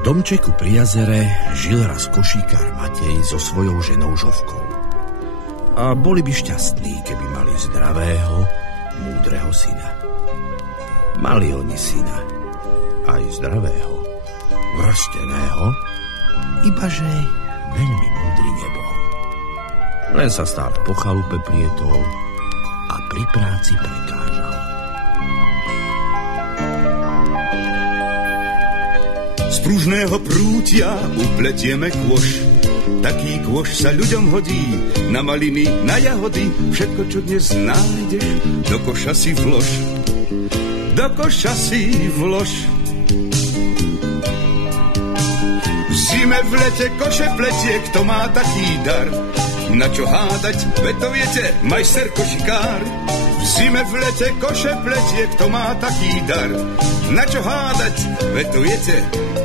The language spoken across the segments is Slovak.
domčeku pri jazere žil raz košíkár Matej so svojou ženou Žovkou. A boli by šťastní, keby mali zdravého, múdreho syna. Mali oni syna, aj zdravého, vrsteného, ibaže veľmi múdry nebol. Len sa stále po chalupe plietol a pri práci prekážal. Z pružného prútia upletieme kôš. Taký kôš sa ľuďom hodí, na maliny, na jahody. Všetko, čo dnes nájdeš, do koša si vlož. Do koša si vlož. V zime, v lete koše pletie, kto má taký dar. Na čo hádať, veď to viete, majster košikár. V zime, v lete koše pletie, kto má taký dar. Na čo hádať, veď to viete,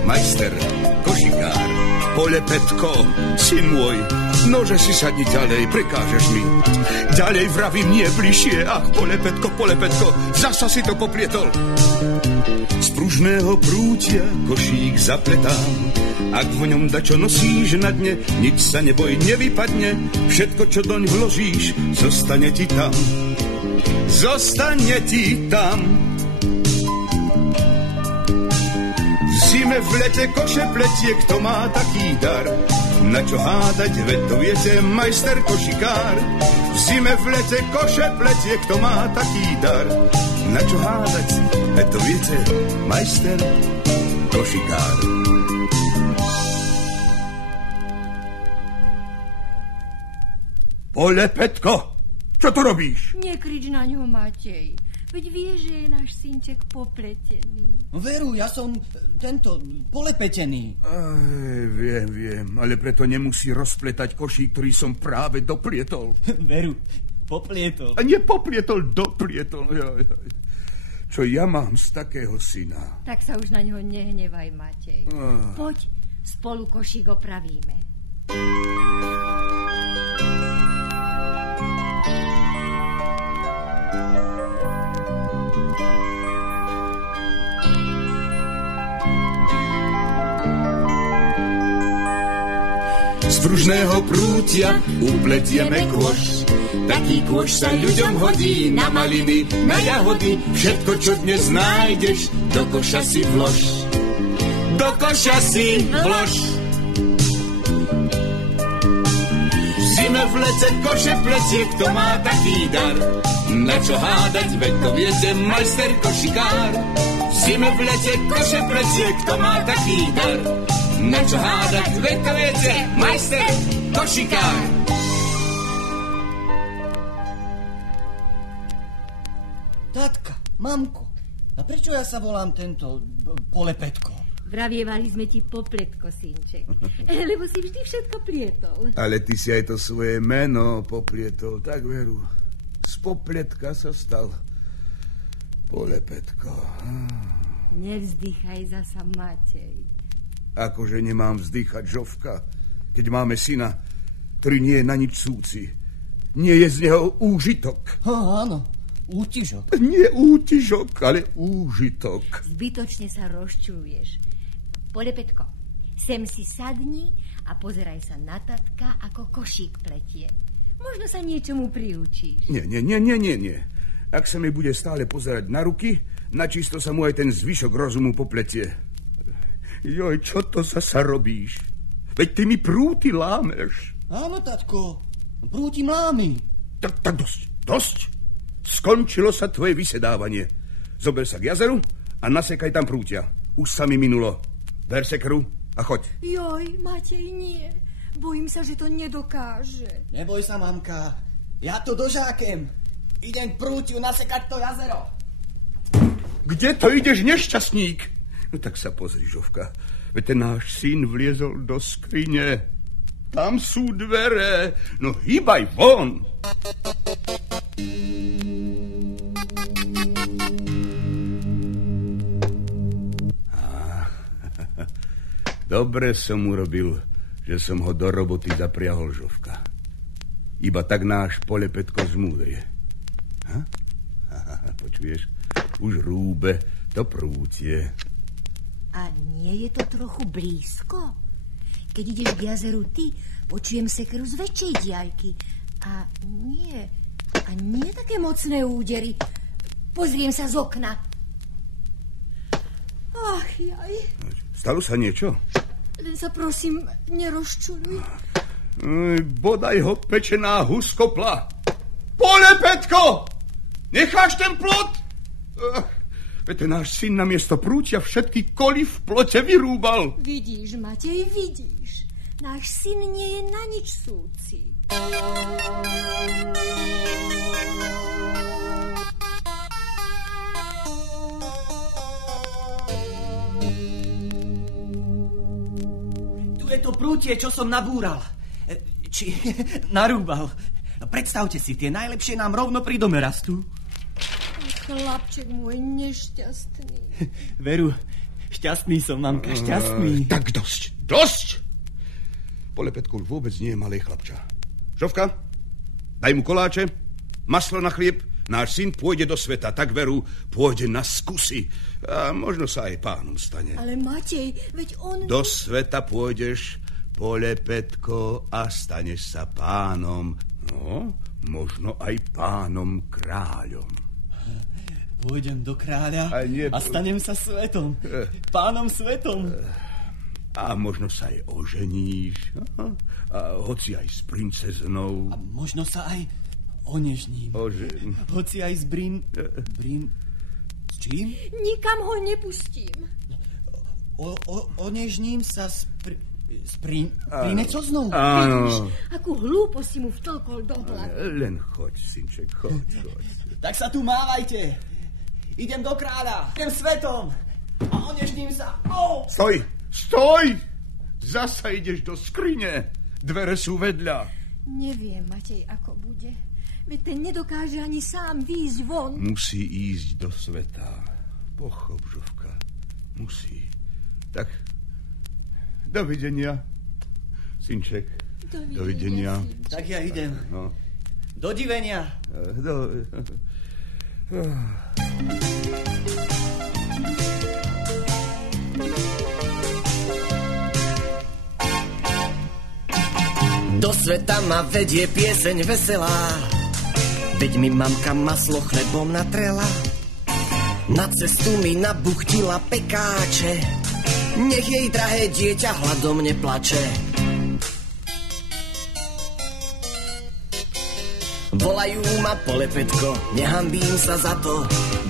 majster košikár. Pole Petko, syn môj, nože si sadni ďalej, prekážeš mi. Ďalej vravím, nie bližšie, ach, Pole Petko, zasa si to poplietol. Z pružného prútia košík zapletám. Ak v ňom dačo nosíš na dne, nič sa neboj, nevypadne. Všetko, čo doň vložíš, zostane ti tam. Zostane ti tam. V zime, v lete koše pletie, kto má taký dar. Na čo hádať, veď to viete, majster košikár. V zime, v lete koše pletie, kto má taký dar. Na čo hádať, veď to viete, majster košikár. Pole Petko, čo tu robíš? Nekrič na ňo, Matej. Veď vieš, že je náš synček popletený. Veru, ja som polepetený. Viem, ale preto nemusí rozpletať košík, ktorý som práve doplietol. Veru, poplietol. A nie poplietol, doplietol. Čo ja mám z takého syna? Tak sa už na ňo nehnevaj, Matej. Poď, spolu košík opravíme. Z pružného prútia upletieme kôš. Taký kôš sa ľuďom hodí, na maliny, na jahody. Všetko, čo dnes nájdeš, do koša si vlož. Do koša si vlož. V zime, v lete koše pletie, kto má taký dar. Na čo hádať, veď to viete, majster košikár. V zime, v lete koše pletie, kto má taký dar. Na čo hádať, veď to viete, majster košikár. Tatka, mamko, a prečo ja sa volám tento Pole Petko? Vravievali sme ti popletko, synček, lebo si vždy všetko plietol. Ale ty si aj to svoje meno poplietol, tak veru. Z popletka sa stal Pole Petko. Nevzdychaj zasa, Matej. Akože nemám vzdýchať, Žovka, keď máme syna, ktorý nie je na nič súci. Nie je z neho úžitok. Áno, útižok. Nie útižok, ale úžitok. Zbytočne sa rozčuluješ. Pole Petko, sem si sadni a pozeraj sa na tatka, ako košík pletie. Možno sa niečomu priučíš. Nie. Ak sa mi bude stále pozerať na ruky, načisto sa mu aj ten zvyšok rozumu popletie. Joj, čo to zasa robíš? Veď ty mi prúty lámeš. Áno, tatko, prúti lámy. Tak dosť. Skončilo sa tvoje vysedávanie. Zober sa k jazeru a nasekaj tam prútia. Už sa mi minulo. Ber sekeru a choď. Joj, Matej, nie. Bojím sa, že to nedokáže. Neboj sa, mamka. Ja to dožákem. Idem k prútiu nasekať to jazero. Kde to ideš, nešťastník? No tak sa pozri, Žovka. Veď ten náš syn vliezol do skrine. Tam sú dvere. No hýbaj von. Dobre som urobil, že som ho do roboty zapriahol, Žovka. Iba tak náš Pole Petko zmúdrie. Počuješ? Už rúbe to prútie. A nie je to trochu blízko? Keď ideš k jazeru ty, počujem sekeru z väčšej diaľky. A nie také mocné údery. Pozriem sa z okna. Ach, jaj. Stalo sa niečo? Len sa prosím, nerozčuľuj. Bodaj ho pečená huskopla. Polepetko! Necháš ten plot? Veď náš syn namiesto prútia všetky koly v plote vyrúbal. Vidíš, Matej, vidíš. Náš syn nie je na nič súci. Tu je to prútie, čo som nabúral. Či narúbal. Predstavte si, tie najlepšie nám rovno pri dome rastú. Chlapček môj nešťastný. Veru, šťastný som, mamka, šťastný. Tak dosť! Polepetko už vôbec nie je malý chlapča. Žovka, daj mu koláče, maslo na chlieb. Náš syn pôjde do sveta, tak veru, pôjde na skúsi. A možno sa aj pánom stane. Ale Matej, veď on... Do sveta pôjdeš, Polepetko, a staneš sa pánom. No, možno aj pánom kráľom. Pôjdem do kráľa a stanem sa svetom. Pánom svetom. A možno sa aj oženíš. A hoci aj s princeznou. A možno sa aj onežním. Hoci aj s Brin... S čím? Nikam ho nepustím. Onežním sa s princeznou. Áno. Akú hlúposť si mu vtolkol do hlavy. Len choď, synček, choď. Tak sa tu mávajte. Idem do kráľa. Idem svetom. A onežním sa. Stoj! Zasa ideš do skrine. Dvere sú vedľa. Neviem, Matej, ako bude. Veď ten nedokáže ani sám výjsť von. Musí ísť do sveta. Pochop, Žovka. Musí. Tak, dovidenia, synček. Dovidenia. Tak ja idem. No. Do divenia. Do sveta ma vedie pieseň veselá, veď mi mamka maslo chlebom natrela. Na cestu mi nabuchtila pekáče, nech jej drahé dieťa hladom neplače. Volajú ma Polepetko, nehambím sa za to.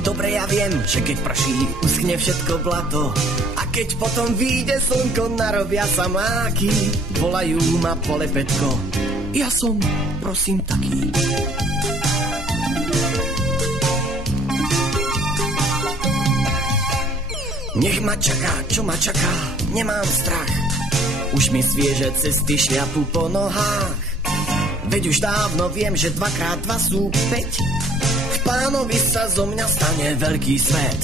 Dobre ja viem, že keď prší, uschne všetko blato. A keď potom vyjde slnko, narobia sa máky. Volajú ma Polepetko, ja som, prosím, taký. Nech ma čaká, čo ma čaká, nemám strach. Už mi svieže cesty šľapu po nohách. Veď už dávno viem, že 2x2 sú 5. K pánovi sa zo mňa stane veľký svet.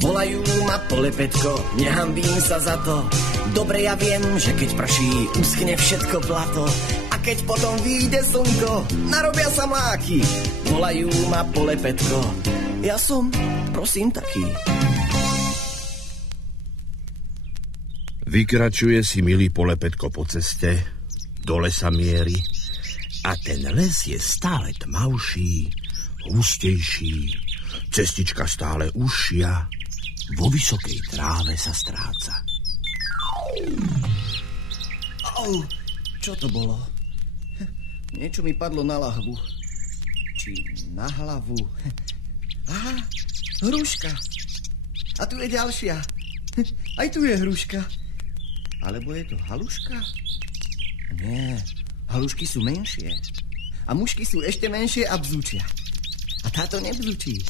Volajú ma Polepetko, nehambím sa za to. Dobre ja viem, že keď prší, uschne všetko blato. A keď potom vyjde slnko, narobia sa mláky. Volajú ma Polepetko, ja som, prosím, taký. Vykračuje si milý Polepetko po ceste, do lesa mierí a ten les je stále tmavší, hustejší, cestička stále užšia, vo vysokej tráve sa stráca. Čo to bolo? Niečo mi padlo na ľahvu. Či na hlavu. Aha, hruška. A tu je ďalšia. Aj tu je hruška. Alebo je to haluška? Nie, halušky sú menšie. A mušky sú ešte menšie a bzučia. A táto nebzučí.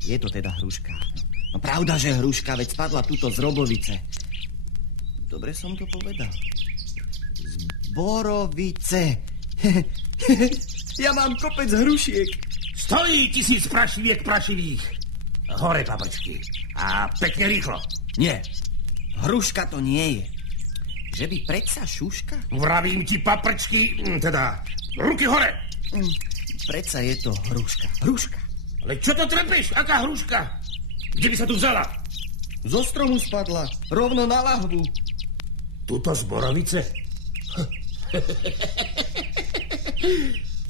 Je to teda hruška. No pravda, že hruška, veď spadla tuto z robovice. Dobre som to povedal. Z borovice. Ja mám kopec hrušiek. Stojí 1000 prašiviek prašivých. Hore, paprčky. A pekne rýchlo. Nie, hruška to nie je. Že by predsa šuška? Vravím ti, paprčky, teda ruky hore. Predsa je to hruška. Hruška. Ale čo to trepeš? Aká hruška? Kde by sa tu vzala? Zo stromu spadla, rovno na lahvu. Tuto z borovice?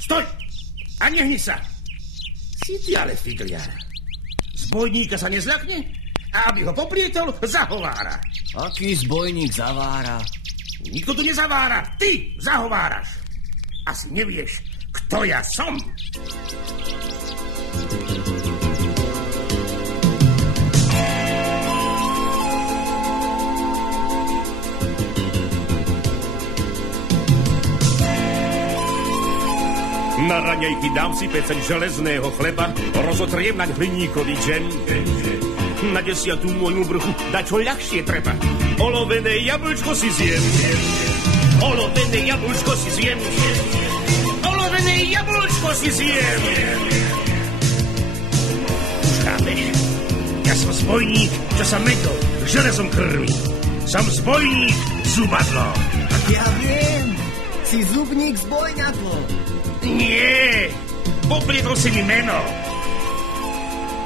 Stoj! A nehni sa! Si ty ale figliar. Zbojníka sa nezľakne? A aby ho poplietol, zahovára. Aký zbojník zavára? Nikto tu nezavára, ty zahováraš. Asi nevieš, kto ja som. Na raňajky dám si peceň železného chleba, rozotriem naň hliníkový džem. Na 10. môjmu bruchu dať čo ľahšie treba. Olovené jablčko si zjem. Olovené jablčko si zjem. Olovené jablčko si zjem. Už chápeš? Ja som zbojník, čo sa medom, železom krví. Som zbojník zubadlo. Ja viem, si zubník zbojňadlo. Nie, poplietol si mi meno.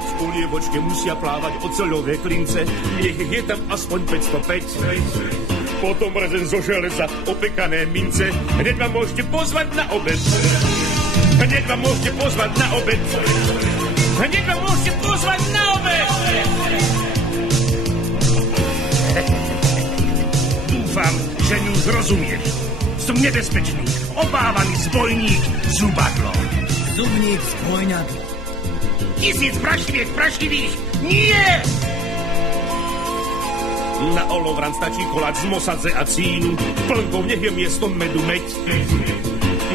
V ulievočke musia plávať oceľové klince, nech je tam aspoň 505. Potom rezen zo železa, opekané mince, hneď vám môžete pozvať na obed. Hneď vám môžete pozvať na obed. Hneď vám môžete pozvať na obed. Dúfam, že mi už rozumieš. Som nebezpečný, obávaný zbojník zubadlo. Zubník zbojňadlo. 1000 prašiviek prašivých, nie! Na olovran stačí koláč z mosadze a cínu, plnkou nech je miesto medu meď.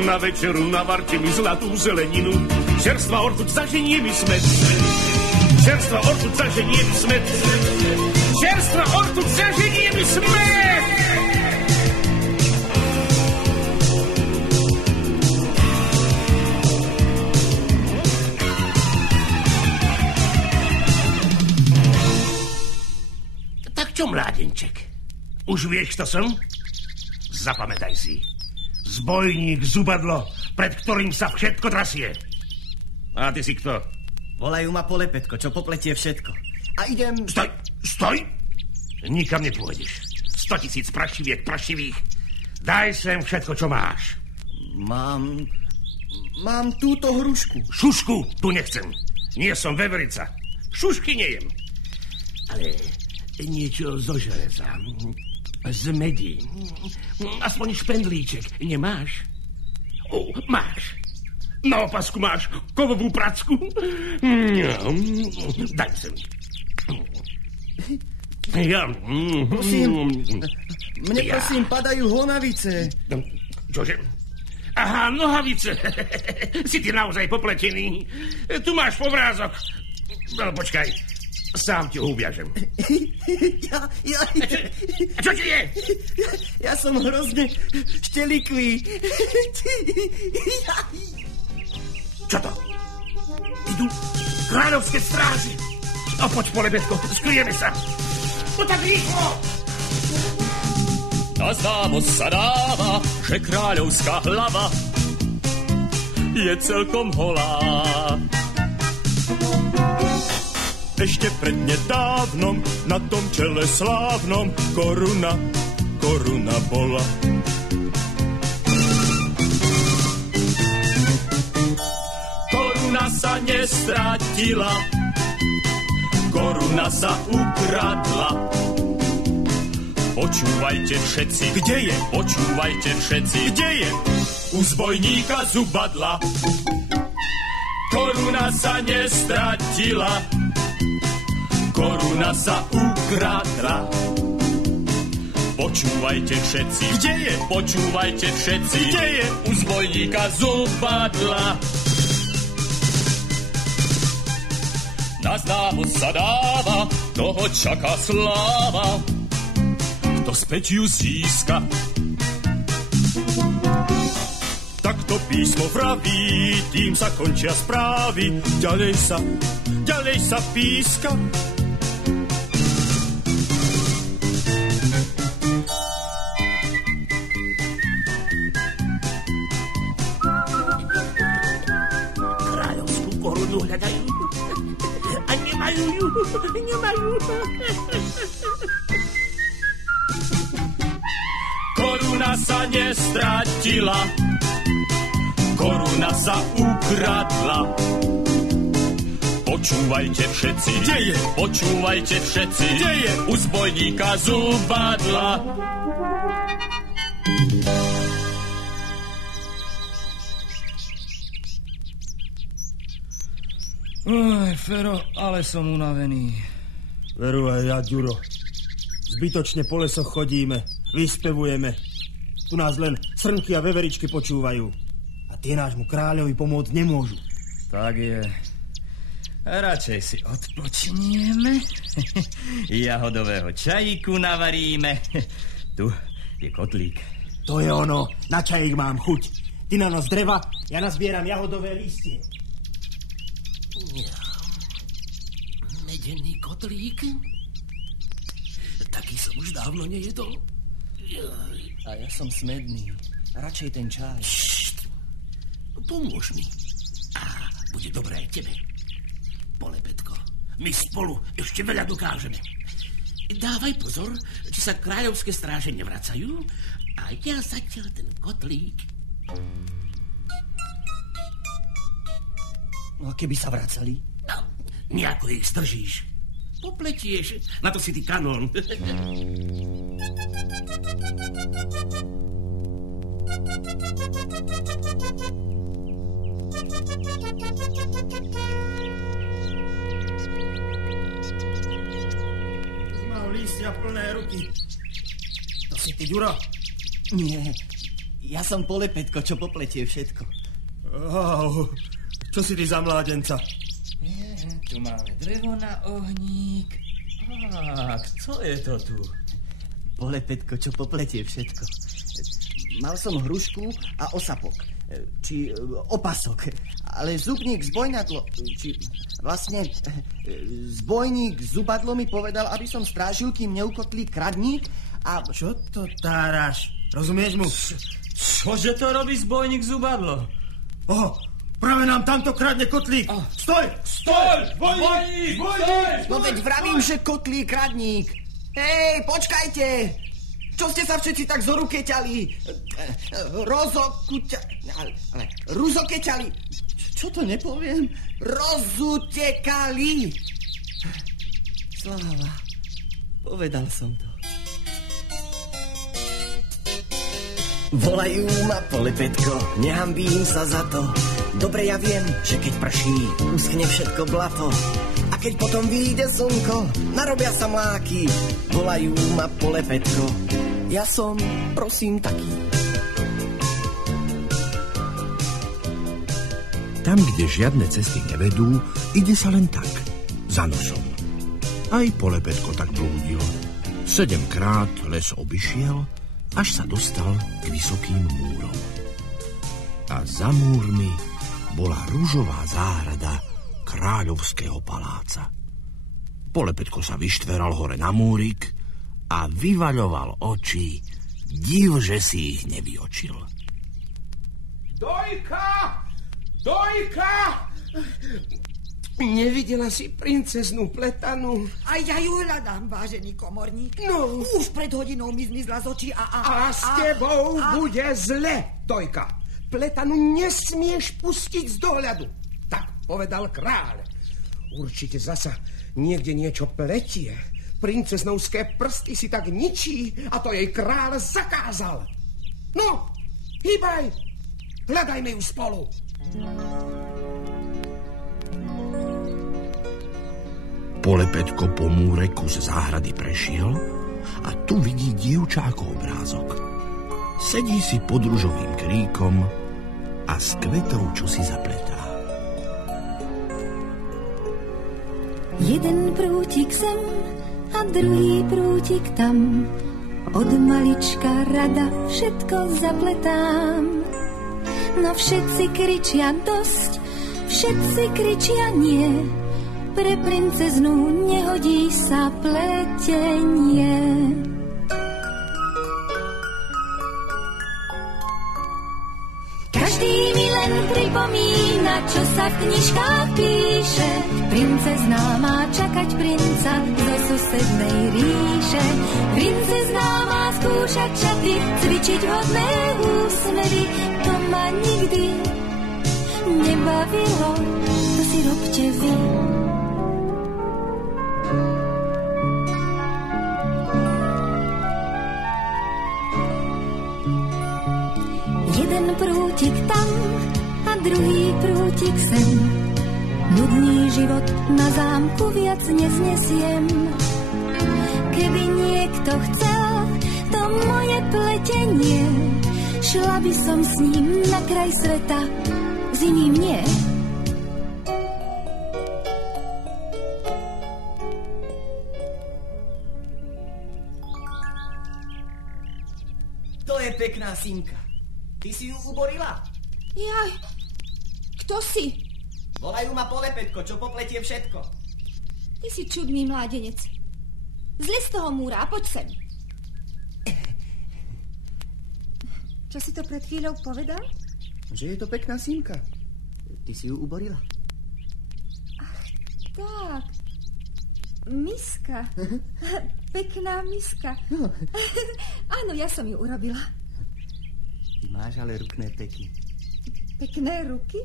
Na večeru navarte mi zlatú zeleninu, čerstva ortuť zaženie mi smet. Čerstva ortuť zaženie mi smet. Čerstva ortuť zaženie mi smet. Čo, mládenček? Už vieš, kto som? Zapamätaj si. Zbojník zubadlo, pred ktorým sa všetko trasie. A ty si kto? Volajú ma Polepetko, čo popletie všetko. A idem... Stoj, stoj! Nikam nepôjdeš. 100 000 prašiviek prašivých. Daj sem všetko, čo máš. Mám túto hrušku. Šušku tu nechcem. Nie som veverica. Šušky nejem. Ale... niečo zo železa, z medi, aspoň špendlíček. Nemáš? Máš. Na opasku máš kovovú pracku? Daj sem. Ja. Mne prosím padajú honavice. Čože? Aha, nohavice. Si ty naozaj popletený. Tu máš povrázok. No, počkaj. Sám ti ho uviažem. A čo ti je? Ja som hrozne štelikvý. Čo to? Idú kráľovské stráži. A poď, Polepetko, skryjeme sa. No tak rýchlo! Nazdámo sa dáva, že kráľovská hlava je celkom holá. Ešte prednedávnom na tom čele slávnom koruna bola. Koruna sa nestratila, koruna sa ukradla. Počúvajte všetci, kde je? Počúvajte všetci, kde je? U zbojníka zubadla. Koruna sa nestratila, koruna sa ukradla. Počúvajte všetci, kde je? Počúvajte všetci, kde je? U zbojníka zubadla. Nazdámo sa dáva, toho čaká sláva. Kto späť ju získa? Takto písmo vraví, tým sa končia správy. Ďalej sa píska. Kráľovskú korunu hľadajú. Nemajú ju, nemajú. Koruna sa nestratila, koruna sa ukradla. Počúvajte všetci, Deje. počúvajte všetci, Deje. u zbojníka Zubadla. Oj, Fero, ale som unavený. Veru aj ja, Ďuro. Zbytočne po lesoch chodíme, vyspevujeme. Tu nás len srnky a veveričky počúvajú. A tie nášmu kráľovi pomôcť nemôžu. Tak je. Radšej si odpočinieme. Jahodového čajíku navaríme. Tu je kotlík. To je ono, na čajík mám chuť. Ty na nás dreva, ja nazbieram jahodové listie. Medený kotlík? Taký som už dávno nejedol. A ja som smedný. Radšej ten čaj. Pomôž mi. A bude dobré aj tebe. Polepetko, my spolu ešte veľa dokážeme. Dávaj pozor, či sa kráľovské stráže nevracajú. A ja zatiaľ ten kotlík. No a keby sa vracali? No, nejako ich zdržíš. Popletieš, na to si ty kanón. Mám lístia plné ruky. To si ty, Ďuro? Nie, ja som Polepetko, čo popletie všetko. Au, čo si ty za mládenca? Tu máme drevo na ohník. Co je to tu? Polepetko, čo popletie všetko. Mal som hrušku a osapok. Či opasok. Ale zubník zbojnadlo... Či vlastne... Zbojník Zubadlo mi povedal, aby som strážil, kým neukotlí kradník a... Čo to táraš? Rozumieš mu? Čože to robí zbojník Zubadlo? Práve nám tamto kradne kotlík. Stoj! Stoj! Zbojník! No veď vravím, že kotlík kradník. Hej, počkajte! Čo ste sa všetci tak zorukeťali? Ruzokeťali. Čo to nepoviem? Rozutekali. Sláva. Povedal som to. Volajú ma Polepetko, nehambím sa za to. Dobre ja viem, že keď prší, uschne všetko blato. A keď potom vyjde slnko, narobia sa mláky. Volajú ma Polepetko, ja som, prosím, taký. Tam, kde žiadne cesty nevedú, ide sa len tak, za nosom. Aj Polepetko tak blúdil. 7-krát les obišiel, až sa dostal k vysokým múrom. A za múrmi bola ružová záhrada kráľovského paláca. Polepetko sa vyštveral hore na múrik a vyvaľoval oči, div, že si ich nevyočil. Dojka! Dojka! Nevidela si princeznú Pletanu? A ja ju hľadám, vážený komorník. No. Už pred hodinou mi zmizla z očí A s tebou bude zle, Dojka. Pletanu nesmieš pustiť z dohľadu. Tak povedal kráľ. Určite zasa niekde niečo pletie. Princeznovské prsty si tak ničí a to jej kráľ zakázal. No, hýbaj. Hľadajme ju spolu. Polepetko po múre kus záhrady prešiel a tu vidí dievčáko obrázok. Sedí si pod ružovým kríkom a s kvetou čosi zapletá. Jeden prútik sem a druhý prútik tam. Od malička rada všetko zapletám. No všetci kričia dosť, všetci kričia nie. Pre princeznú nehodí sa pletenie. Každý mi len pripomína, čo sa v knižkách píše. Princezná má princa zo susednej ríše. Princezná má skúšať šaty, cvičiť hodné úsmevy. To ma nikdy nebavilo, to si robte vy. Jeden prútik tam a druhý prútik sem. Nudný život na zámku viac neznesiem. Keby niekto chcel to moje pletenie, šla by som s ním na kraj sveta, s iným nie. To je pekná Simka. Ty si ju uborila? Jaj, kto si? Volajú ma Polepetko, čo popletie všetko. Ty si čudný mládenec. Zli z toho múra a poď sem. Čo si to pred chvíľou povedal? Že je to pekná Simka. Ty si ju uborila. Ach, tak. Miska. Pekná miska. No. Áno, ja som ju urobila. Ty máš ale rukné peky. Pekné ruky?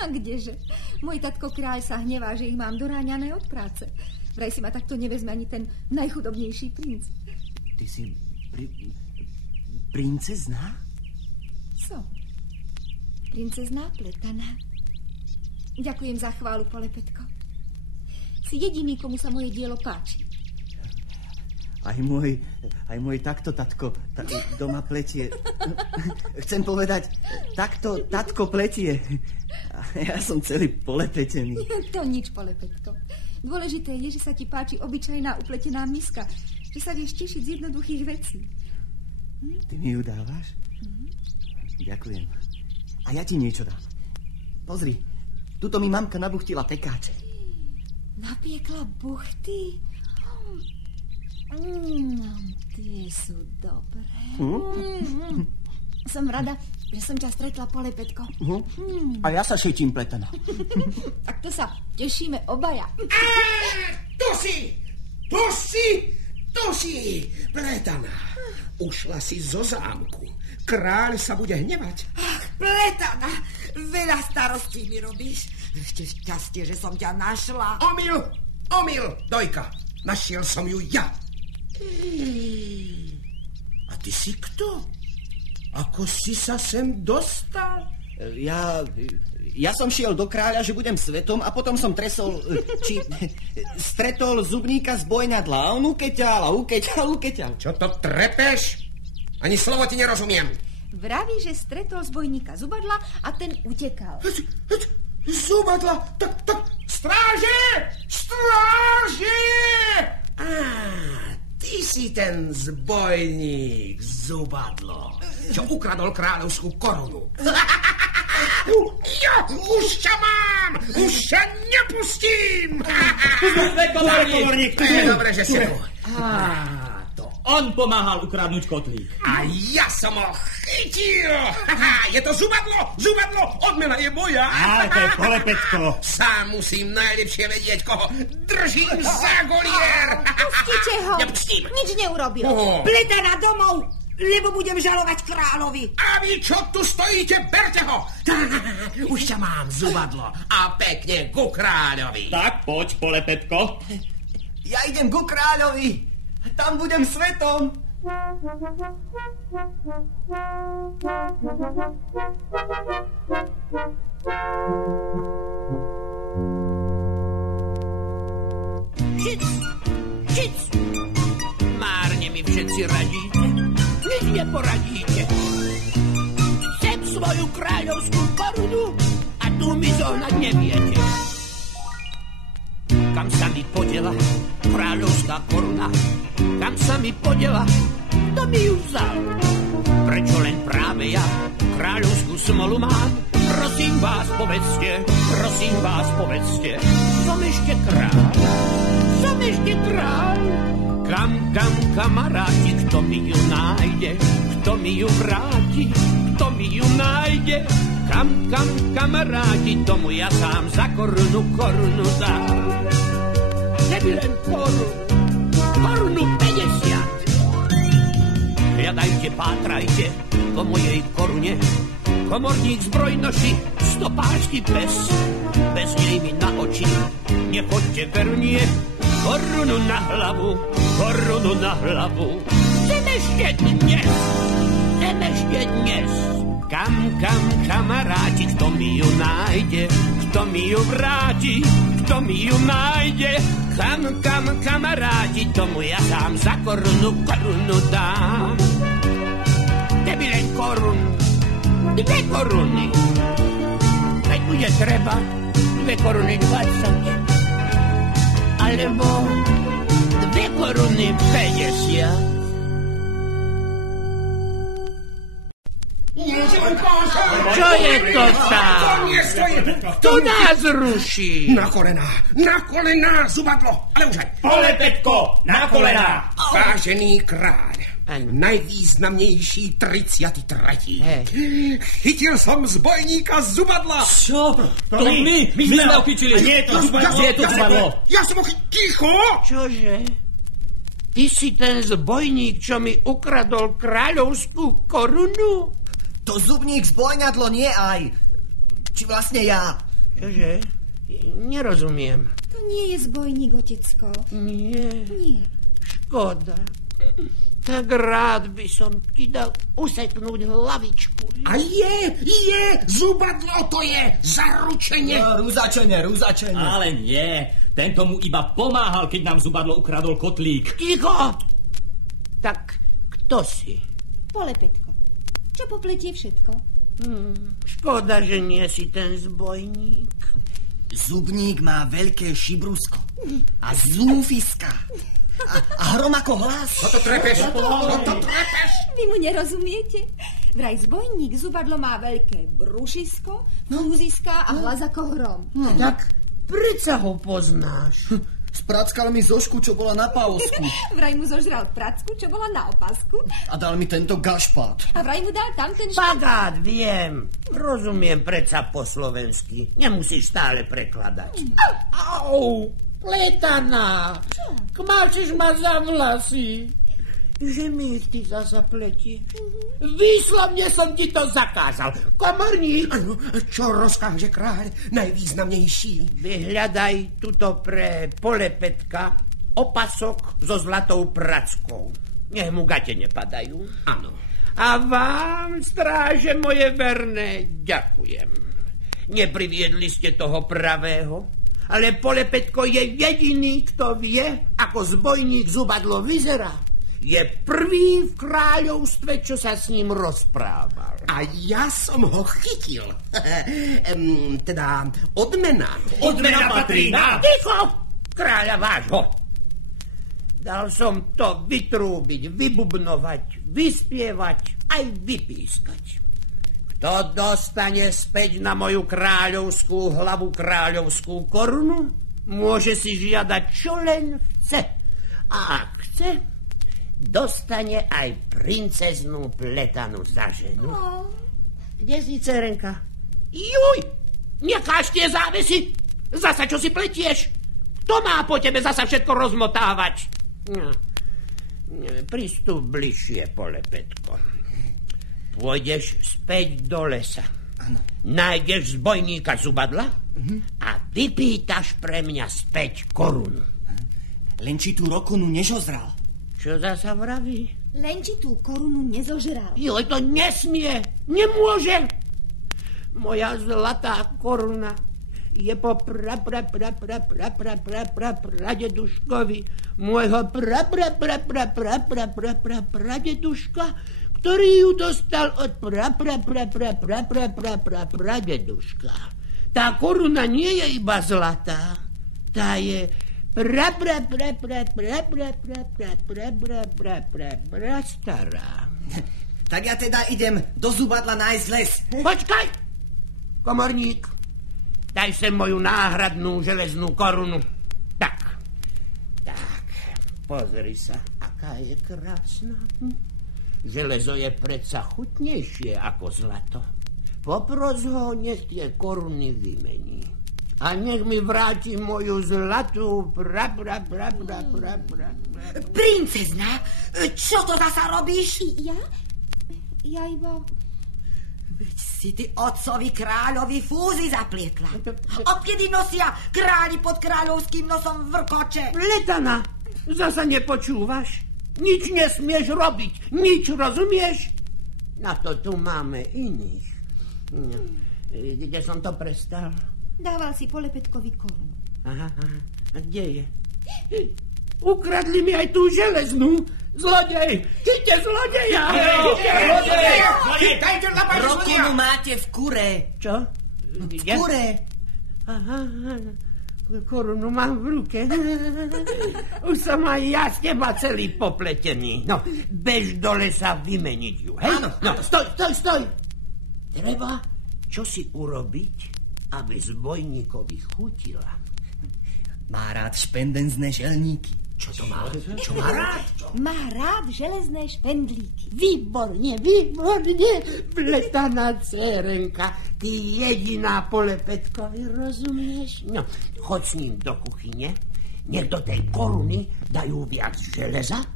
A kdeže? Môj tatko kráľ sa hnevá, že ich mám doráňané od práce. Vraj si ma takto nevezme ani ten najchudobnejší princ. Ty si princezná? Som. Princezná Pletaná. Ďakujem za chválu, Polepetko. Si jediný, komu sa moje dielo páči. Aj môj takto tatko doma pletie. Chcem povedať, takto tatko pletie. Ja som celý polepetený. To nič, Polepetko. Dôležité je, že sa ti páči obyčajná upletená miska. Že sa vieš tešiť z jednoduchých vecí. Ty mi ju dávaš? Ďakujem. A ja ti niečo dám. Pozri, tuto mi mamka nabuchtila pekáče. Napiekla buchty? Tie sú dobré. Som rada, že som ťa stretla, Polepetko. A ja sa šetím, Pletaná. Tak to sa tešíme obaja. Tu si, Pletaná. Ušla si zo zámku. Kráľ sa bude hnevať. Ach, Pletaná, veľa starostí mi robíš. Ešte šťastie, že som ťa našla. Omyl, Dojka. Našiel som ju ja. A ty si kto? Ako si sa sem dostal? Ja som šiel do kráľa, že budem svetom a potom som stretol zubníka z bojňadla a on ukeťal. Čo to trepeš? Ani slovo ti nerozumiem. Vraví, že stretol zbojníka Zubadla a ten utekal. Zubadla? Tak, stráže! Ty si ten zbojník Zubadlo, čo ukradol kráľovskú korunu. Ja už ťa mám! Už ťa nepustím! Komorník, Dobre, že si tu. To on pomáhal ukradnúť kotlík. A ja som ho chytil! Je to Zubadlo! Odmena je moja! Ale to je Polepetko. Sám musím najlepšie vedieť, koho držím za golier! Pustite ho! Nepustím! Nič neurobil. Pletaná domov, lebo budem žalovať kráľovi. A vy čo tu stojíte, berte ho! Už ťa mám, Zubadlo, a pekne ku kráľovi. Tak poď, Polepetko. Ja idem ku kráľovi. Tam budem svetom. Žic! Márne mi všetci radíte, nič neporadíte. Chcem svoju kráľovskú korunu a tu mi zohnať neviete. Kam sa mi podela kráľovská koruna? Kam sa mi podela? Kto mi ju vzal? Prečo len práve ja kráľovskú smolu mám? Prosím vás, povedzte, som ešte kráľ. Kam, kamaráti, kto mi ju nájde? Kto mi ju vráti? Kto mi ju nájde? Kam, kamaráti, tomu ja sám za korunu dám. Keby len korunu 50. Hľadajte, pátrajte po mojej korune. Komorník zbroj nosi, stopársky pes. Bez nej mi na oči nechoďte verunie. Korunu na hlavu, korunu na hlavu. Chcem ešte dnes. Kam, kamaráti, kto mi ju nájde, kto mi ju vráti, kto mi ju nájde. Kam, kamaráti, tomu ja sám za korunu dám. Keby len korunu, 2 koruny. Keď bude treba, 2 koruny 20. Alebo 2 koruny 50. Čo je to tam? Kto nás ruší? Na kolená, Zubadlo, ale už aj. Polepetko, na kolená. Vážený kráľ, najvýznamnejší 33. Chytil som zbojníka Zubadla. Čo? To my sme ho chytili. Nie je to Zubadlo. Ja som ho chytil. Ticho! Čože? Ty si ten zbojník, čo mi ukradol kráľovskú korunu? To zubník zbojňadlo, nie aj. Či vlastne ja. Čože? Nerozumiem. To nie je zbojník, otecko. Nie. Škoda. Tak rád by som ti dal useknúť hlavičku. A je, Zubadlo, to je zaručenie. No, rúzačenie. Ale nie, tento mu iba pomáhal, keď nám Zubadlo ukradol kotlík. Ticho! Tak kto si? Polepetko, čo popletie všetko? Škoda, že nie si ten zbojník. Zubník má veľké šibrusko a zúfiska. A hrom ako hlas. No to trepeš. Vy mu nerozumiete? Vraj zbojník Zubadlo má veľké brušisko, fúziska a hlas ako hrom. Tak predsa ho poznáš. Sprackal mi zošku, čo bola na pávosku. Vraj mu zožral pracku, čo bola na opasku. A dal mi tento gašpát. A vraj mu dal tam ten Pagát, viem. Rozumiem predsa po slovensky. Nemusíš stále prekladať. Au! Pletaná! Kmáčeš ma za vlasy. Že mi ich ty zasa pletieš? Výslovne som ti to zakázal. Komorník! Ano, čo rozkáže kráľ najvýznamnejší? Vyhľadaj tuto pre Polepetka opasok so zlatou prackou. Nech mu gate nepadajú. Áno. A vám, stráže moje verné, ďakujem. Nepriviedli ste toho pravého, ale Polepetko je jediný, kto vie, ako zbojník Zubadlo vyzerá. Je prvý v kráľovstve, čo sa s ním rozprával. A ja som ho chytil. Teda odmena. Odmena patrí nám. Ticho! Kráľa vášho. Dal som to vytrúbiť, vybubnovať, vyspievať, aj vypískať. Kto dostane späť na moju kráľovskú hlavu kráľovskú korunu, môže si žiadať, čo len chce. A ak chce, dostane aj princeznú Pletanu za ženu. Kde si, dcerenka? Juj! Necháš tie závesy? Zasa čo si pletieš? Kto má po tebe zasa všetko rozmotávať? Pristup bližšie, Polepetko. Pôjdeš späť do lesa. Áno. Nájdeš zbojníka Zubadla a vypýtaš pre mňa späť korunu. Len či tú rokonu nežozral. Čo zasa vraví? Len či tú korunu nezožral. Joj, to nesmie, nemôže. Moja zlatá koruna je po pradeduškovi môjho pradeduška, ktorý ju dostal od pradeduška. Tá koruna nie je iba zlatá, tá je stará. Tak ja teda idem do Zubadla nájsť les. Počkaj, komorník, daj sem moju náhradnú železnú korunu. Tak, pozri sa, aká je krásna. Železo je predsa chutnejšie ako zlato. Popros ho, nech tie koruny vymení. a nech mi vráti moju zlatú Princezna, čo to zasa robíš? Ja iba... Veď si ty otcovi kráľovi fúzy zaplietla. Odkedy nosia králi pod kráľovským nosom vrkoče? Pletana, zasa nepočúvaš? Nič nesmieš robiť, nič, rozumieš? Na to tu máme iných. Kde som to prestal? Dával si Polepetkovi korunu. Aha. A kde je? Ukradli mi aj tú železnú. Zlodej! Chyťte zlodeja! Rokunu máte v kure. Čo? V kure. Aha. Korunu mám v ruke. Už som aj ja z teba celý popletený. No, bež do lesa vymeniť ju, hej? Áno. No, stoj. Treba čosi urobiť, aby zbojníkovi chutila. Má rád špendenzné želníky. Čo to má? Čo má rád? Má rád železné špendlíky. Výborne. Pletaná dcerenka, ty jediná Polepetkovi, rozumieš? No, choď s ním do kuchyne, nech do tej koruny dajú viac železa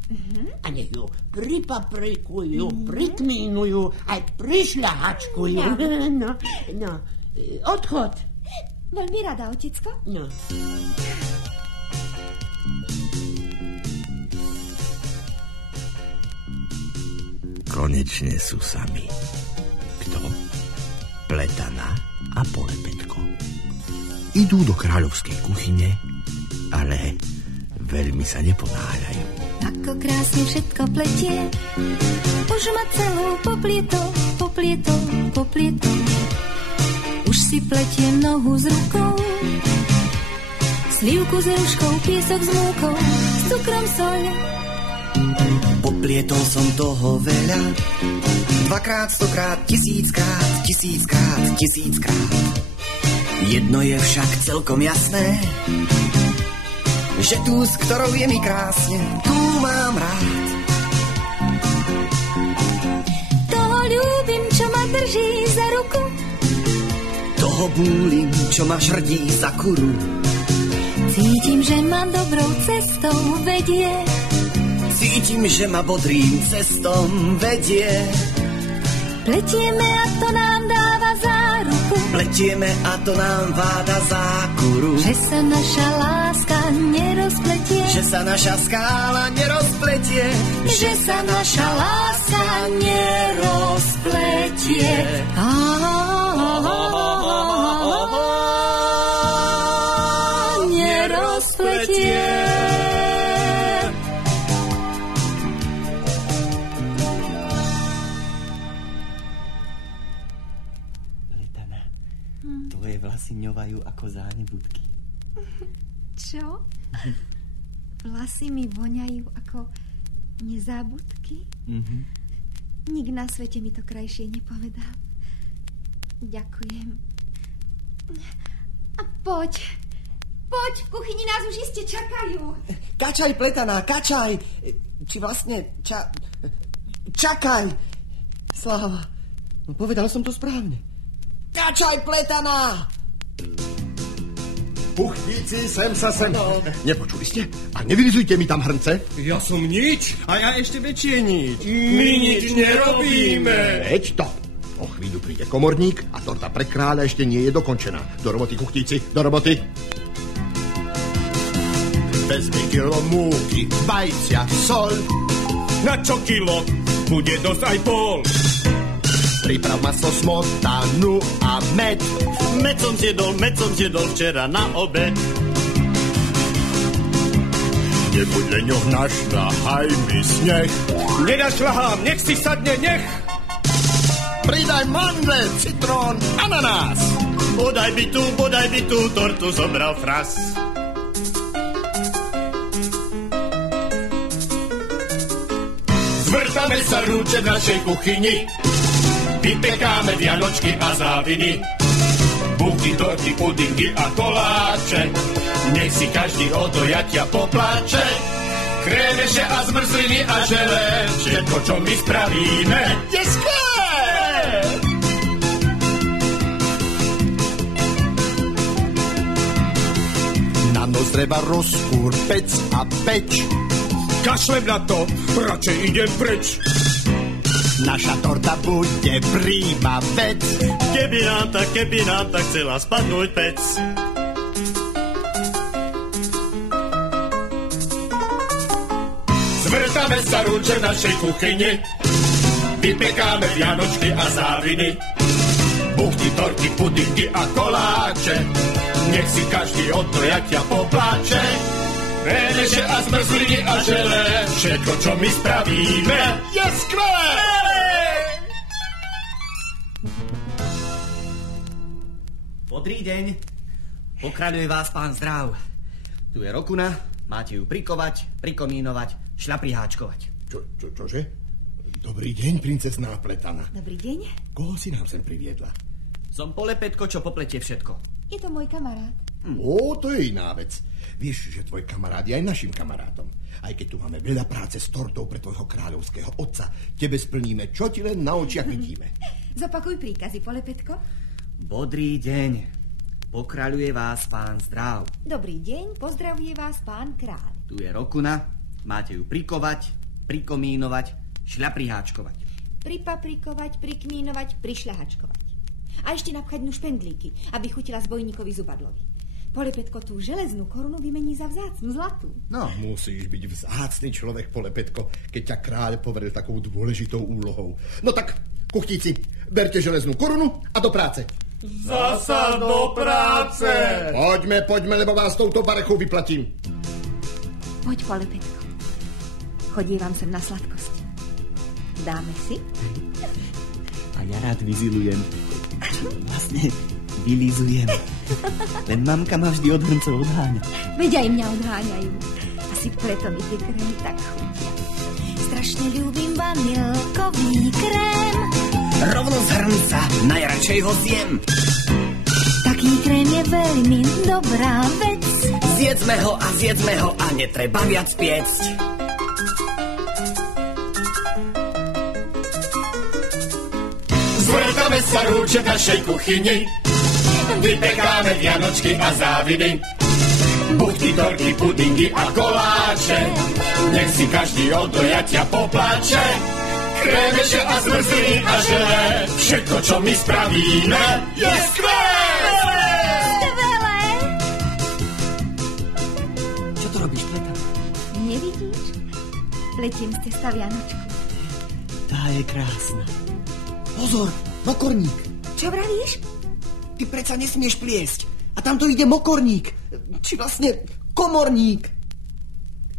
a nech ju pripaprikujú, prikmínujú, aj prišľahačkujú. No, odchod. Veľmi rada, otecko. No. Konečne sú sami. Kto? Pletana a Polepetko. Idú do kráľovskej kuchyne, ale veľmi sa neponáhľajú. Ako krásne všetko pletie, už ma celú poplietol. Už si pletiem nohu s rukou, slivku s ruškou, piesok s múkou, s cukrom soľ. Poplietol som toho veľa, 2-krát, 100-krát, 1000-krát. Jedno je však celkom jasné, že tú, s ktorou je mi krásne, tú mám rád. Toho ľúbim, čo ma drží za ruku, toho búlim, čo ma šrdí za kuru. Cítim, že ma dobrou cestou vedie, cítim, že ma bodrým cestom vedie. Pletieme a to nám dáva záruku, pletieme a to nám váda zákuru, že sa naša láska nerozpletie, že sa naša skála nerozpletie, že sa naša láska nerozpletie. Nerozpletie. Tvoje vlasy ňovajú ako záhnebudky. Čo? Vlasy mi voňajú ako nezábudky? Nik na svete mi to krajšie nepovedal. Ďakujem. A poď, v kuchyni nás už iste čakajú. Kačaj, Pletaná, kačaj. Či vlastne čakaj. Sláva, no povedal som to správne. Kačaj, Pletaná! Puchlíci, sem. Nepočuli ste? A nevylizujte mi tam hrnce. Ja som nič. A ja ešte väčšie nič. My nič nerobíme. Veď to. O chvíľu príde komorník a torta pre kráľa ešte nie je dokončená. Do roboty, kuchníci, do roboty. Vezmi kilo múky, vajcia, sol. Na čo kilo? Bude dosť aj pol. Priprav maso, smotanu a med. Med som zjedol včera na obed. Nebuď leňoch náš, nahaj mi sneh. Nenašľahám, nech si sadne, nech. Pridaj mandle, citrón, ananás. Bodaj by tú tortu zobral fras. Zvrtáme sa rúče v našej kuchyni. Vypekáme vianočky a záviny. Buchy, torty, pudingy a koláče. Nech si každý o dojatia popláče. Krémeše a zmrzliny a žele. Všetko, čo my spravíme, je skvelé. Rovno z dreva rozkúr, pec a peč. Kašlem na to, radšej idem preč. Naša torta bude príma vec. Keby nám tak chcela spadnúť pec. Zvrtáme sa rúče v našej kuchyni, vypekáme vianočky a záviny, buchty, torty, pudingy a koláče. Nech si každý od dojatia popláče. Reneše a zmrzliny a želé, všetko, čo my spravíme, je skvelé! Dobrý deň. Pokraľuje vás pán Zdrav. Tu je rokuna, máte ju prikovať, prikomínovať, šľapriháčkovať. Čože? Dobrý deň, princezná Pletana. Dobrý deň. Koho si nám sem priviedla? Som Polepetko, čo popletie všetko. Je to môj kamarát. To je iná vec. Vieš, že tvoj kamarát je aj našim kamarátom. Aj keď tu máme veľa práce s tortou pre tvojho kráľovského otca, tebe splníme, čo ti len na očiach vidíme. Zopakuj príkazy, Polepetko. Bodrý deň. Pokraľuje vás pán Zdrav. Dobrý deň, pozdravuje vás pán kráľ. Tu je rokuna, máte ju prikovať, prikomínovať, šľapriháčkovať. Pripaprikovať, prikmínovať, prišľahačkovať. A ešte napchať mu špendlíky, aby chutila zbojníkovi Zubadlovi. Polepetko tú železnú korunu vymení za vzácnu zlatú. No, musíš byť vzácny človek, Polepetko, keď ťa kráľ poveril takou dôležitou úlohou. No tak, kuchtíci, berte železnú korunu a do práce. Zasa do práce! Poďme, lebo vás touto barechou vyplatím. Poď, Polepetko. Chodívam sem na sladkosti. Dáme si? A ja rád vyzilujem. Vlastne vylizujem. Len mamka ma vždy od hrncov odháňa. Veď aj mňa odháňajú. Asi preto mi tie krémy tak chutia. Strašne ľúbim vanilkový krém. Rovno z hrnca najradšej ho zjem. Taký krém je veľmi dobrá vec. Zjedzme ho a netreba viac piecť. Zvrtáme sa rúče v našej kuchyni, vypekáme vianočky a záviny, buchty, torty, pudingy a koláče. Nech si každý od dojatia popláče. Krémeše a zmrzliny a želé, všetko, čo my spravíme, je skvelé! Skvelé! Čo to robíš, Pleta? Nevidíš? Pletiem z testa vianočku. Tá je krásna. Pozor, mokorník. Čo vravíš? Ty predsa nesmieš pliesť. A tamto ide mokorník. Či vlastne komorník.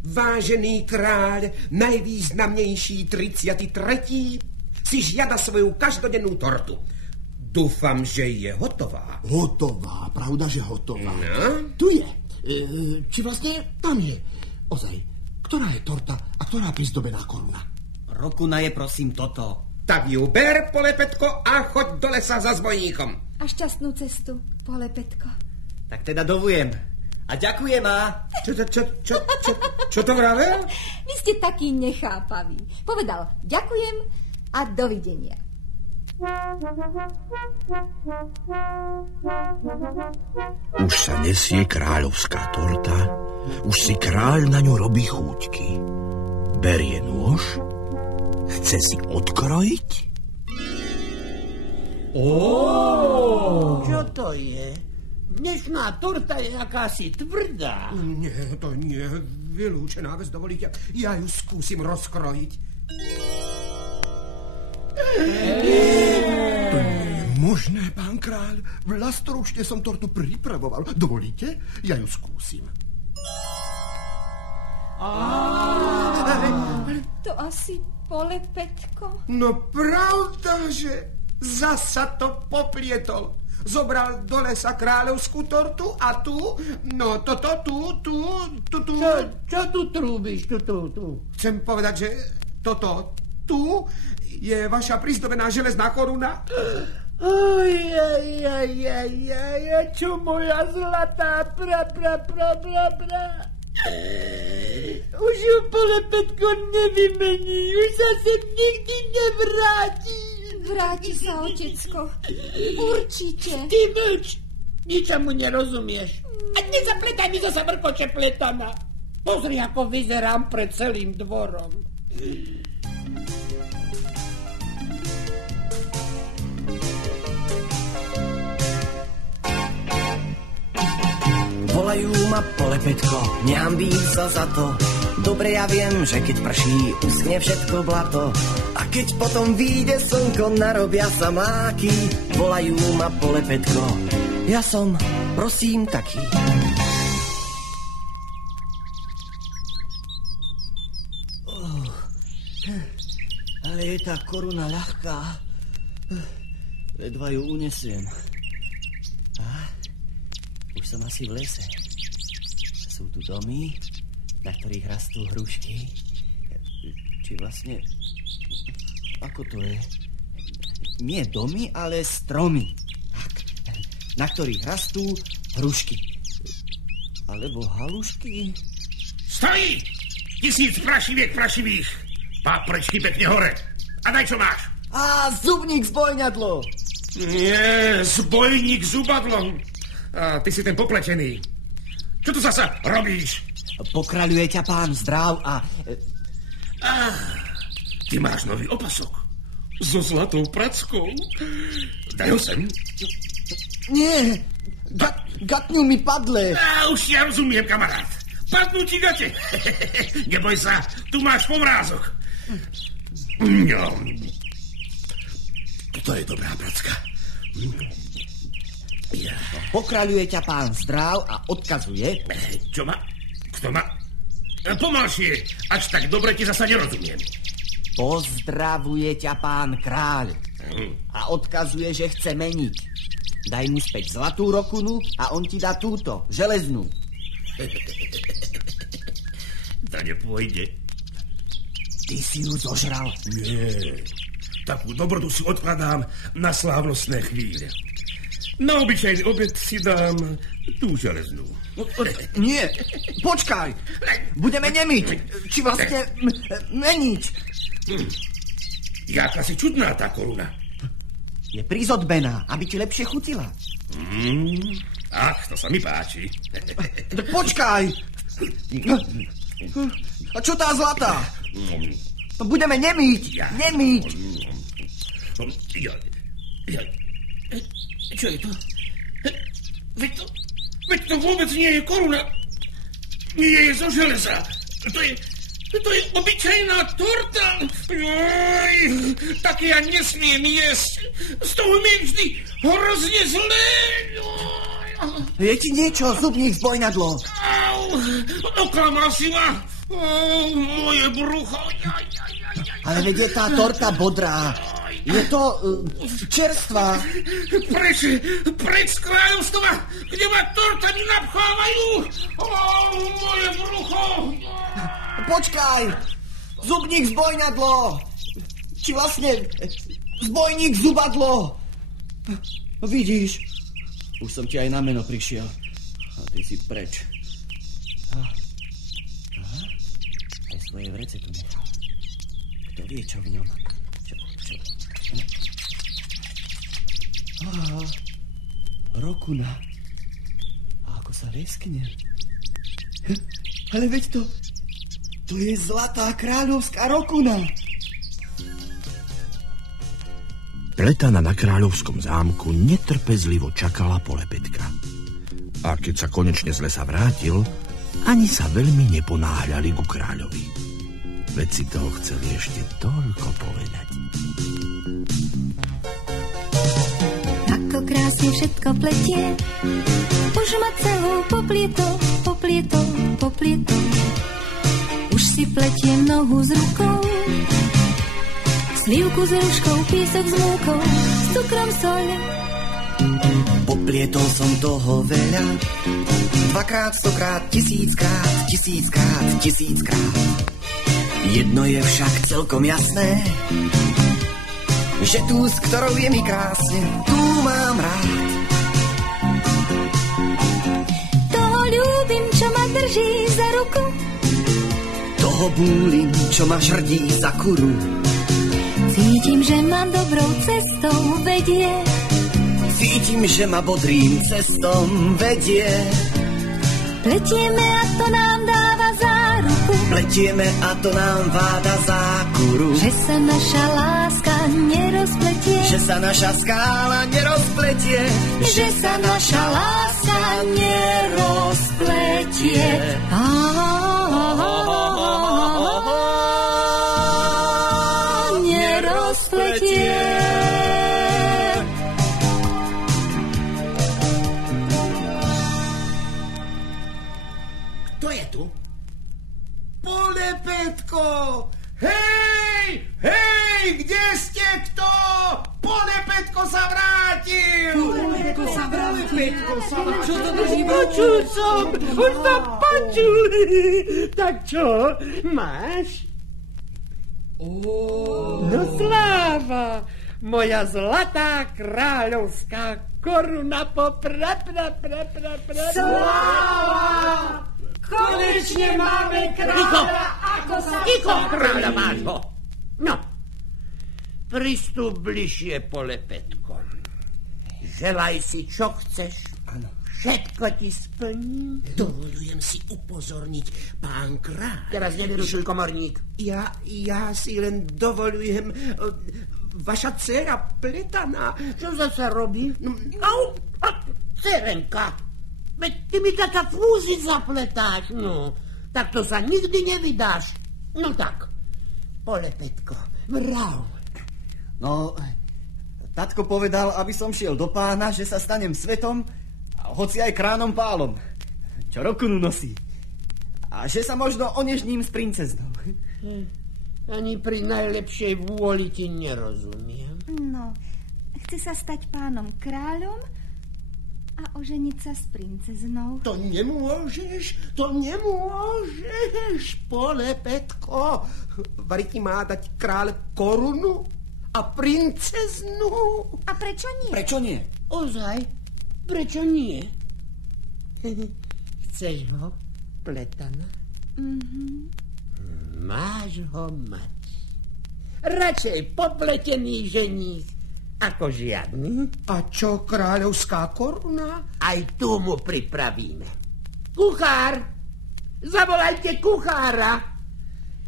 Vážený kráľ, najvýznamnejší 33. si žiada svoju každodennú tortu. Dúfam, že je hotová. Hotová, pravda, že hotová. No? Tu je. Či vlastne tam je. Ozaj, ktorá je torta a ktorá prizdobená koruna? Rokuna je prosím toto. Tak ju ber, Polepetko, a choď do lesa za zbojníkom. A šťastnú cestu, Polepetko. Tak teda dovujem. A ďakujem, a... Čo to vravel? Vy ste takí nechápaví. Povedal ďakujem a dovidenia. Už sa nesie kráľovská torta, už si kráľ na ňu robí chúťky. Berie nôž, chce si odkrojiť. Čo to je? Dnešná torta je akási tvrdá. Nie, to nie je vylúčená vec, dovolíte. Ja ju skúsim rozkrojiť. To nie je možné, pán kráľ. Vlastnoručne som tortu pripravoval. Dovolíte? Ja ju skúsim. To asi Polepetko. No pravda, že zasa to poplietol. Zobral do lesa kráľovskú tortu a tu, no toto, tu. Čo tu trúbiš, tu? Chcem povedať, že toto, tu je vaša prizdobená železná koruna. A čo moja zlatá pra. Už ju Polepetko nevymení, už sa sem nikdy nevráti. Vráti sa, otecko. Určite. Ty mlč. Ničomu nerozumieš. A nezapletaj mi zasa mrkoče pletana. Pozri, ako vyzerám pred celým dvorom. Volajú ma Polepetko, nehambím sa za to. Dobre ja viem, že keď prší, uschne všetko blato. A keď potom vyjde slnko, narobia sa mláky. Volajú ma Polepetko, ja som, prosím, taký. Ale je tá koruna ľahká. Ledva ju unesiem. Už som asi v lese. Sú tu domy, na ktorých rastú hrušky. Či vlastne... Ako to je? Nie domy, ale stromy. Tak. Na ktorých rastú hrušky. Alebo halušky. Stojí! 1000 prašiviek prašivých. Paprečky pekne hore. A daj, čo máš. Á, zubník zbojňadlo. Nie, zbojník zubadlom. A ty si ten poplečený. Čo tu zasa robíš? Pokraľuje ťa pán zdrav a... Ty máš nový opasok. So zlatou prackou. Daj ho sem. Nie, gatňu mi padle. Už ja rozumiem, kamarát. Padnú ti gate. Neboj sa, tu máš pomrázok. No. To je dobrá pracka. Pokraľuje ťa pán zdrav a odkazuje... Čo ma? Kto ma? Pomalšie, až tak dobre ti zasa nerozumiem. Pozdravuje ťa pán kráľ a odkazuje, že chce meniť. Daj mu späť zlatú rokunu a on ti dá túto, železnú. To nepôjde. Ty si ju zožral? Nie. Takú dobrotu si odkladám na slávnostné chvíle. Na obyčajný obed si dám tú železnú. Nie, počkaj. Budeme nemiť. Či vlastne meniť. Jaká si čudná tá koruna. Je prizodbená, aby ti lepšie chutila. Ach, to sa mi páči. Tak počkaj. A čo tá zlatá? Budeme nemiť. Nemiť. Čo je to? Veď to vôbec nie je koruna. Nie je zo železa. To je obyčajná torta. Tak ja nesmiem jesť. Z toho mi je vždy hrozne zlé. Je ti niečo, zubník zbojňadlo? Oklamal si ma. Moje brucho. Ale veď je tá torta bodrá. Je to čerstvá. Preč z kráľovstva, kde ma tortami napchávajú. Moje brucho. Počkaj. Zubník zbojňadlo. Či vlastne zbojník zubadlo. Vidíš, už som ti aj na meno prišiel. A ty si preč. Aj svoje vrece tu nechal. Kto vie, čo v ňom? Rokuna. A ako sa leskne. Ale veď to je zlatá kráľovská rokuna. Pletana na kráľovskom zámku netrpezlivo čakala Polepetka. A keď sa konečne z lesa vrátil, ani sa veľmi neponáhľali ku kráľovi. Veď si toho chceli ešte toľko povedať. Ako krásne všetko pletie, už ma celú poplietol. Už si pletiem nohu s rukou, slivku s ruškou, písok s múkou, s cukrom, soľ. Poplietol som toho veľa, 2-krát, 100-krát, 1000-krát, 1000-krát, 1000-krát. Jedno je však celkom jasné, že tú, s ktorou je mi krásne, tú mám rád. Toho ľúbim, čo ma drží za ruku, toho búlim, čo ma žrdí za kuru. Cítim, že ma dobrou cestou vedie, Cítim, že ma bodrým cestom vedie. Pletieme a to nám dáva záruku. Pletieme a to nám váda zákuru. Že sa naša láska nerozpletie. Že sa naša skála nerozpletie. Že sa naša láska nerozpletie. Nerozpletie. Kto je tu? Polepetko! Hej! Hej! Kde ste kto? Polepetko sa vrátil! Polepetko sa vrátil! Čo to drží? Počul som! Už to počul! Tak čo? Máš? No sláva! Moja zlatá kráľovská koruna Sláva! Konečne máme kráľa, ako sa kráľa máš ho. No, pristup bližšie, Polepetko. Želaj si, čo chceš. Áno. Všetko ti splním. Dovolujem si upozorniť, pán kráľ. Teraz nevyrušuj, komorník. Ja si len dovolujem... Vaša dcera Pletana... Čo zasa robí? Au, dcerenka. Veď ty mi taká fúzy zapletáš, no. Tak to sa nikdy nevydáš. No tak, Polepetko, vrav. No, tatko povedal, aby som šiel do pána, že sa stanem svetom, hoci aj kránom pálom, čo rokunu nosí. A že sa možno onežním s princeznou. Ani pri najlepšej vôli ti nerozumiem. No, chce sa stať pánom kráľom a oženiť sa s princeznou. To nemôžeš, Polepetko. Vari ti má dať kráľ korunu a princeznu. A prečo nie? Prečo nie? Ozaj, prečo nie? Chceš ho, Pletana? Máš ho mať. Radšej popletený ženích ako žiadny. A čo kráľovská koruna? Aj tu mu pripravíme. Kuchár! Zavolajte kuchára!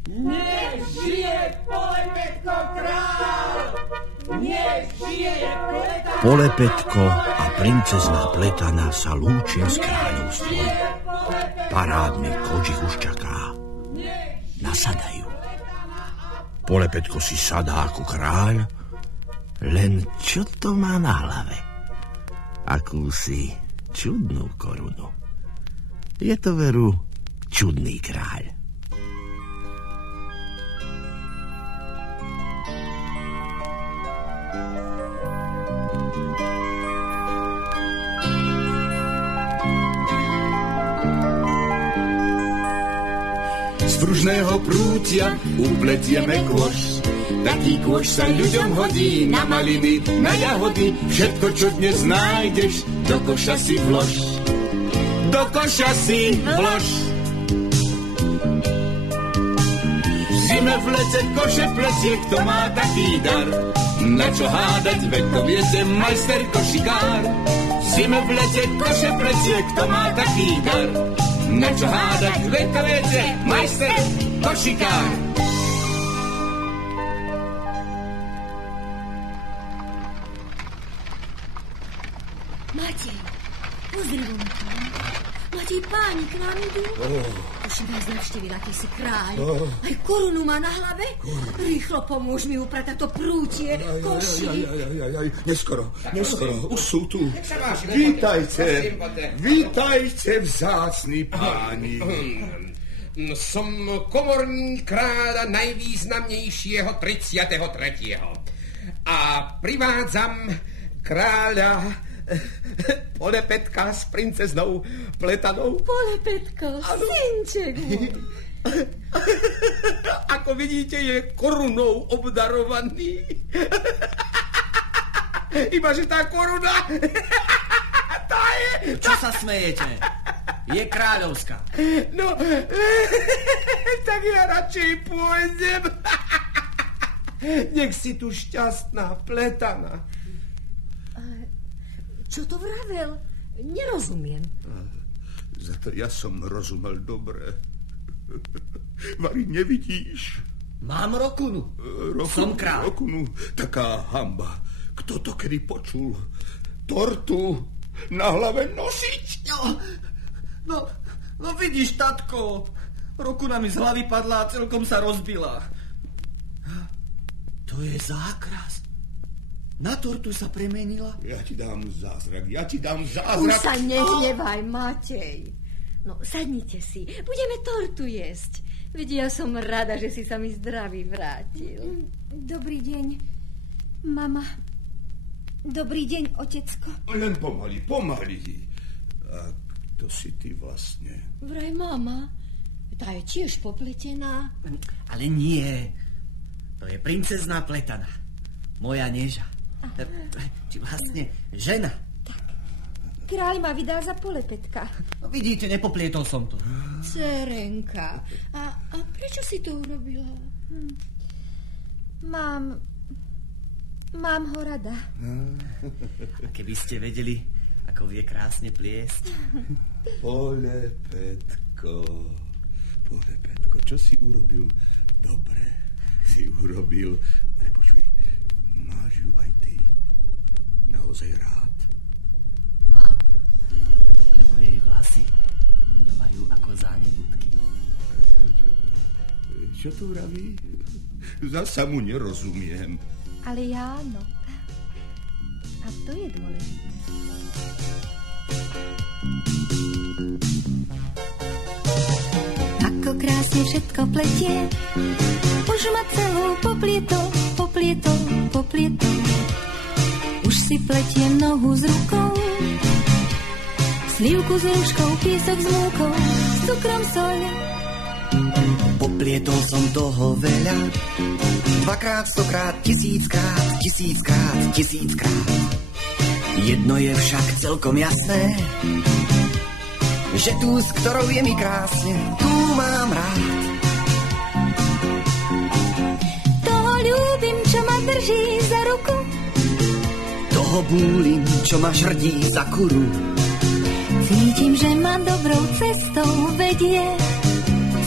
Nech žije Polepetko kráľ! Nech žije Pletana! Polepetko a princezná Pletana sa lúčia s kráľovstvom. Parádny kočich už čaká. Nasadajú. Polepetko si sadá ako kráľ, len čo to má na hlave? Akúsi čudnú korunu. Je to veru čudný kráľ. Z pružného prútia upletieme kôš. Taký kôš sa ľuďom hodí na maliny, na jahody. Všetko, čo dnes nájdeš, do koša si vlož. Do koša si vlož. V zime v lete koše pletie, kto má taký dar. Na čo hádať, veď to viete, majster košikár. V zime v lete koše pletie, kto má taký dar. Na čo hádať, veď to viete, majster košikár. Matej, pozri vo mňa. Matej, páni k nám idú. Už nás navštívil akýsi kráľ. Aj korunu má na hlave. Rýchlo pomôž mi upratať to prútie. Koši. Neskoro, už sú tu. Vítajte, vzácni páni. Som komorník kráľa najvýznamnejšieho 33. A privádzam kráľa Polepetka s princeznou Pletanou. Polepetko, synček môj. Ako vidíte, je korunou obdarovaný. Ibaže tá koruna... tá je... Čo sa smejete? Je kráľovská. No, tak ja radšej pôjdem. Nech si tu šťastná Pletana. čo to vravel? Nerozumiem. Za to ja som rozumel dobre. Vari, nevidíš? Mám Rokunu. Som kráľ. Rokunu, taká hamba. Kto to kedy počul? Tortu na hlave nosiť? No vidíš, tatko. Rokuna mi z hlavy padla a celkom sa rozbila. To je zákras. Na tortu sa premenila. Ja ti dám zázrak. Už sa nehnevaj, Matej. No, sadnite si. Budeme tortu jesť. Veď ja som rada, že si sa mi zdravý vrátil. Dobrý deň, mama. Dobrý deň, otecko. Len pomaly. A kto si ty vlastne? Vraj mama. Tá je tiež popletená. Ale nie. To je princezná Pletana. Moja neža. Či vlastne žena. Tak. Kráľ ma vydá za Polepetka. No vidíte, nepoplietol som to. Cerenka. A prečo si to urobila? Mám ho rada. A keby ste vedeli, ako vie krásne pliesť. Polepetko, čo si urobil? Dobre si urobil. Ale počuj, máš ju aj ty naozaj rád? Mám, lebo jej vlasy nemajú ako zánebudky. Čo to vraví? Zasa mu nerozumiem. Ale ja áno. A to je dôležité. Ako krásne všetko pletie, už ma celú poplietol. Už si pletiem nohu s rukou, slivku s ruškou, piesok s múkou, s cukrom, soľ. Poplietol som toho veľa, 2-krát, 100-krát, 1000-krát. Jedno je však celkom jasné, že tú, s ktorou je mi krásne, tú mám rád. Toho ľúbim, čo ma drží za ruku, toho búlim, čo ma žrdí za kuru. Cítim, že ma dobrou cestou vedie,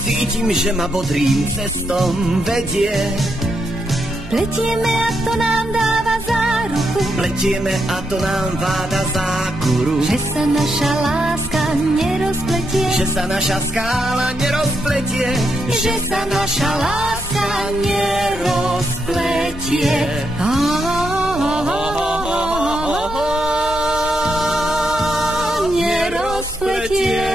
cítim, že ma bodrým cestom vedie. Pletieme a to nám dáva záruku, pletieme a to nám váda zákuru, že sa naša láska nerozpletie, že sa naša skála nerozpletie, že sa naša láska nerozpletie. Nerozpletie.